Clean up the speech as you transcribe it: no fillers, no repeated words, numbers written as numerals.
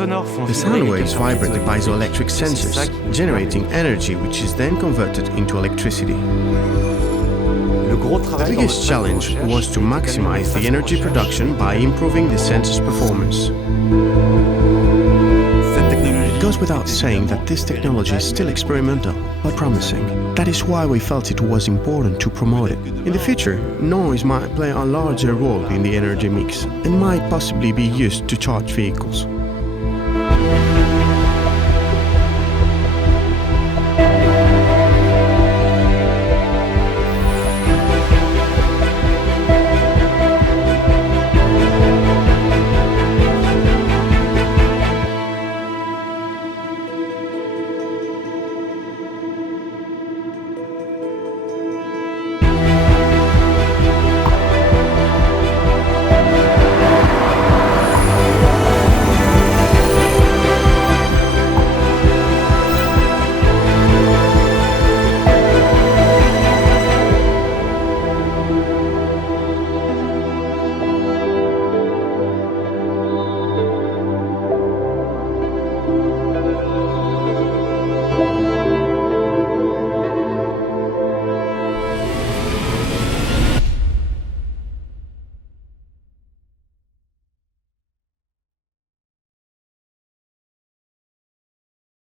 The sound waves vibrate the piezoelectric sensors, generating energy which is then converted into electricity. The biggest challenge was to maximize the energy production by improving the sensor's performance. It goes without saying that this technology is still experimental, but promising. That is why we felt it was important to promote it. In the future, noise might play a larger role in the energy mix and might possibly be used to charge vehicles.